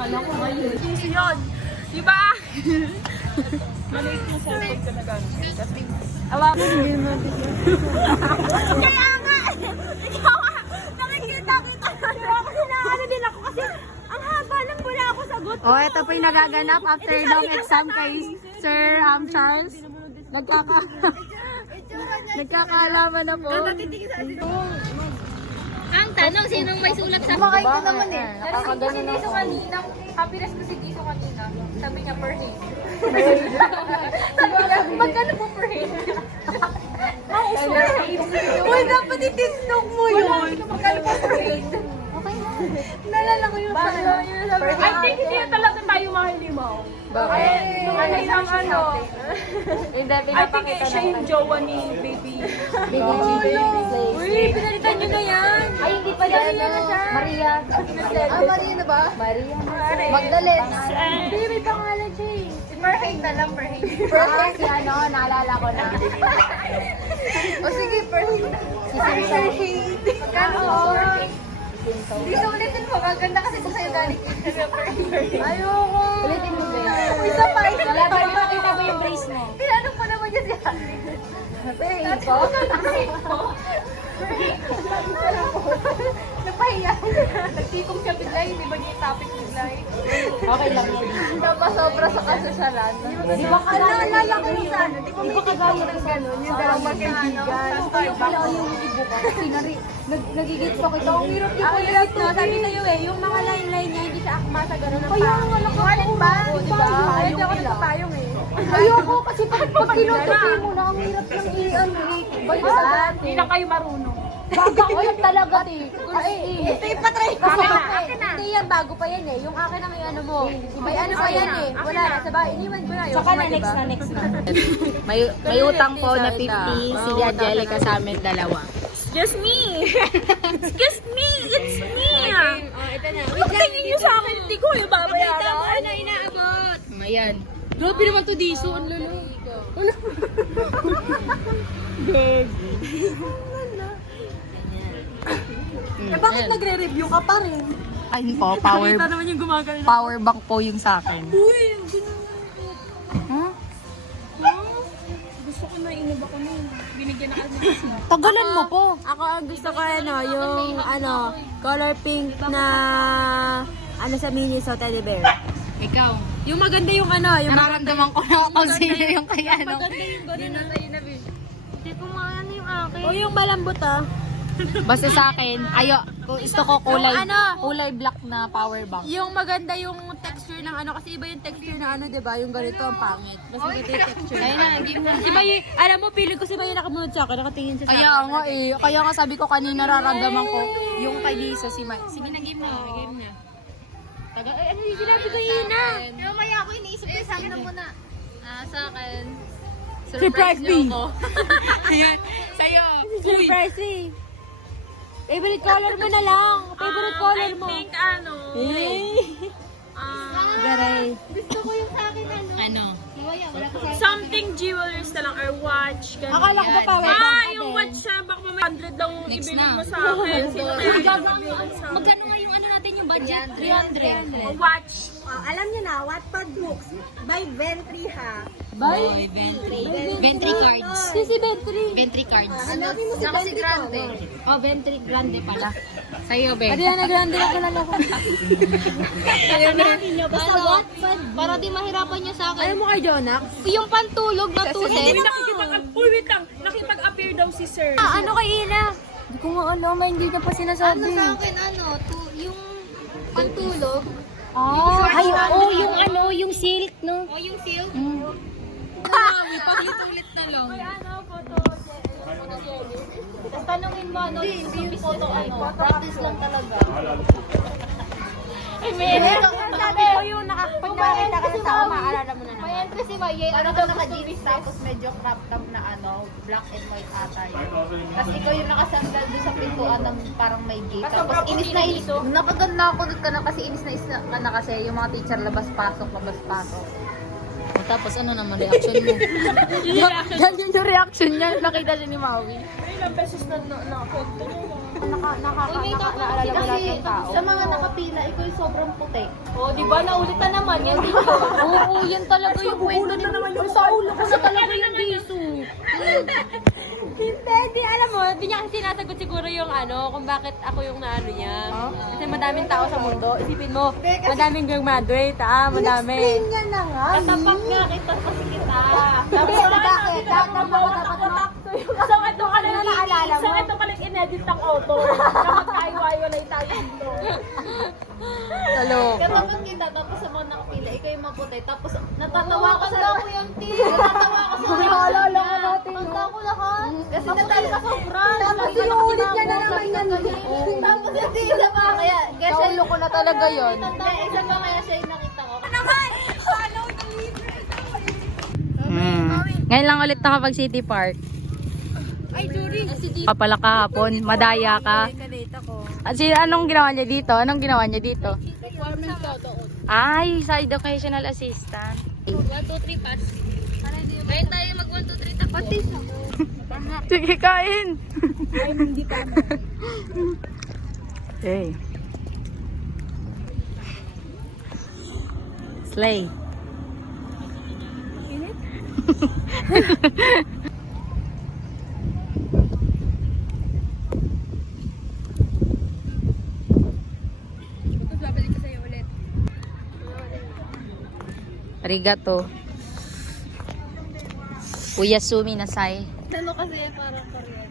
Alam ko ngayon. Yun. Diba? Maliit na cellphone ka na gano'n. Kasi, alam mo, hindi mo kaya nga! Ikaw nga! Nakikita kita! Kasi naano din ako kasi ang haba lang wala ako sagot. Oh, ito po yung nagaganap after long exam kay Sir Charles. Nagkakaalaman na po. Ang tanong, sinong may sulat sa... Kumakain ka naman eh. Kasi si Tiso kanina, happiness ko si Tiso kanina. Sabi niya per head. Sabi niya, magkano po per head? Uy, dapat itindog mo yun! Magkano po per head? Nalala ko yung sana. I think hindi na talaga tayo mahalimaw. Ay, nung ano yung ano. I think siya yung jowa ni Baby. Uy, pinalitan nyo na yan. Ay, hindi pa yan na siya. Maria. Maria na ba? Maria. Magdalena. Hindi, may pangalan siya eh. Per head na lang, per head. Perfect si ano, naalala ko na. O sige, perfect. Magkano po? Hindi sa ulitin mo, maganda kasi kung sa'yo galing yung per head. Ayoko. Ulitin mo ba? Isa pa, isa Wala pa. ba yung makita mo yung brace mo? Tinanong pa naman niya si Ate. Pahin ko? Napahiya. Nagtikom siya bigla, hindi ba niya yung topic bigla eh. Okay lang yun. Napasobra sa kasasyalan. Di ba ka Naalala ko yung sana, di ba may kagamo ng gano'n, yung dalawang magkaibigan. yung ibo ka? Kasi nagigit pa kita. Ang hirap yung Ang hirap no, sabi sa'yo eh, yung mga line-line niya, hindi siya akma sa gano'n ng Kaya nga Ngunit ba? di ba? Medyo ako nagpapayong eh. Ayoko kasi pag kinutupi mo na, ang hirap ng i-ano eh. Hindi na kayo marunong. Baga ko yan talaga eh. Ay, Ito yung patry. Akin na. Hindi yan, bago pa yan eh. Yung akin ang ano mo. May ano pa yan eh. Wala na sa bahay. Iniwan ko na yun. Saka na, next na. May utang po na 50 si Angelica sa amin dalawa. Just me! Just me! It's me! Ito na. Yung tingin niyo sa akin, hindi ko yung babayaran. Ano inaabot? Ayan. Grabe naman to diso. Ang lalo. Eh bakit nagre-review ka pa rin? Ayun po, power Nakita naman yung gumagano. power bank po yung sa akin. Uy, yung gano'n. Gusto ko na inub ako nun. Binigyan na kasi. Tagalan mo po. Ako ang gusto ko yung color pink na sa Miniso Teddy Bear. Ikaw. Yung maganda yung yung Nararamdaman ko na kung sino yung kaya ano. Hindi ko maano yung akin. o yung malambot Basta sa akin, gusto ko kulay black na power bank. Yung maganda yung texture ng kasi iba yung texture na diba? Yung ganito ang pangit. Basta ito yung texture. Ayun na, game na. Si Bayi, alam mo, feeling ko si Bayi nakamunod sa akin, nakatingin siya sa akin. Kaya nga eh. Kaya nga sabi ko kanina nararamdaman ko yung kay Lisa si Mai. Sige na, game na. Game na. Ano yung sinabi ko yun na? Pero maya ako iniisip ko sa akin na muna. Sa akin. Surprise me! Ayan. Sa'yo. Surprise me! Favorite color mo na lang! Favorite color mo! I think ano. Garay. Gusto ko yung sa akin Ano? Maya, wala ko sa Something jewelers na lang or watch. Ganun. Akala ko ba power bank ka Yung din? watch siya, baka may 100 lang Next ibigay na. mo sa akin. Sino kaya yung Magkano nga yung ano natin yung budget? 300. watch? Alam niyo na, Wattpad books by Ventry ha. Boy, Ventry cards. Si Ventry. Ventry cards. Hanapin mo si si Grande. Oh, Ventry grande pala. Sa'yo, be. Ariana Grande ako na lang. Para di mahirapan niyo sa akin. Ayaw mo kay Jonax? Yung pantulog na 2 Hindi cents. wait lang. Nakipag-appear daw si Sir. Ano kay Ina? Hindi ko nga alam, hindi na pa sinasabi. Ano sa akin, yung pantulog. Ay, yung silk, no? O yung seal. Pag-ulit na lang. Tapos tanungin mo, hindi yung photo, practice lang talaga. Sabi ko yung pag nakakita ka ng tao, maalala mo na May naman. entry si Maye. Ano daw naka-jeans tapos medyo crop top na black and white ata yun. Tapos ikaw yung nakasandal doon sa pintuan ng parang may gate. Tapos inis na inis. Nakaganda ako doon ka na kasi inis na inis ka na kasi yung mga teacher labas-pasok. Tapos ano naman reaction mo? Ganyan yung reaction niya. Nakita siya ni Maui. Ay, ilang beses na na-affect. naalala mo lahat ng tao. Sa mga nakapila, ikaw yung sobrang puti. O, di ba? Naulit na naman. Yan dito. Oo, yan talaga yung kwento ni sa ulo kasi talaga yung diso. Hindi, di alam mo, di niya kasi sinasagot siguro yung ano, kung bakit ako yung naano niya. Kasi madaming tao sa mundo. Isipin mo, madaming graduate, madami. Explain niya na nga. Katapat nga kita kasi kita. Hindi, bakit? Isang ito ka lang naalala mo? Isang ito ka lang in-edit ng auto. Na magkaiwa-iwalay tayo dito. Talo. Katapat kita, tapos sa mga nakapila, ikaw yung maputi. Tapos natatawa ko sa... Natatawa ko sa... Naalala ko natin. Tanda ko lahat. Kasi natalo ka sobra. Tapos inuulit niya na naman yan. Tapos hindi isa pa. Kaya Sa ulo ko na talaga yun. Hindi, isa pa kaya siya yung nakita ko. Ngayon lang ulit nakapag City Park. Ay, Juri. Ka pala kahapon, madaya ka. At anong ginawa niya dito? Anong ginawa niya dito? Ay, sa educational assistant. 1, 2, 3, pass. Ngayon tayo mag 1, 2, 3, tapos. Sige, kain. Ay, hindi tama. Okay. Slay. Arigato. Uyasumi nasai. Ano kasi parang Korean.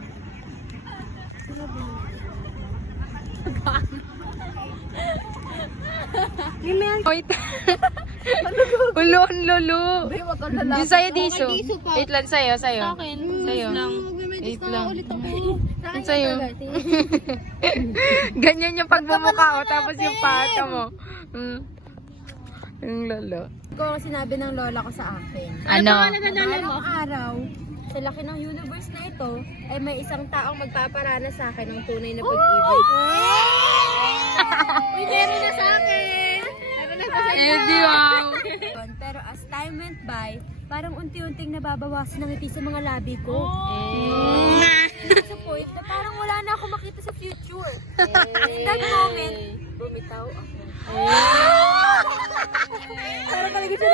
Wait. Ulon lolo. Di sa'yo diso. Wait lang sa'yo. Sa'yo. Wait lang. Wait sa'yo. Ganyan yung pagmumukha ko tapos yung pata mo. Yung lolo. Ko sinabi ng lola ko sa akin. Ano? Balang araw, sa laki ng universe na ito, ay may isang taong magpaparana sa akin ng tunay na pag-ibig. Uy, meron na sa akin! Meron na sa Eh, di wow. Pero as time went by, parang unti-unting nababawasan ng ngiti sa mga labi ko. Sa point na parang wala na ako makita sa future. In that moment, bumitaw ako. Parang talaga siya